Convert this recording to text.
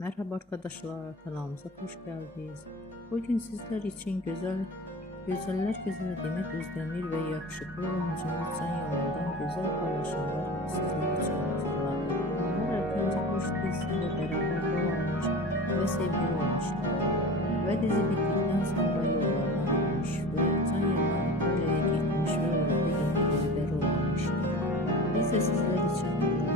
Merhaba arkadaşlar, kanalımıza hoş geldiniz. Bugün sizler için güzeller güzel Demet Özdemir ve yakışıklı oyuncumuz Can Yaman'dan güzel paylaşımlar sizler için hazırladık. Onlar erkence Kuş dizisiyle beraber rol almış ve sevgili olmuşlar. Ve dizi bittikten sonra yollardan ayrılmış ve Can Yaman Antalya'ya gitmiş ve orada yeni bir rol almıştı. Biz de sizler için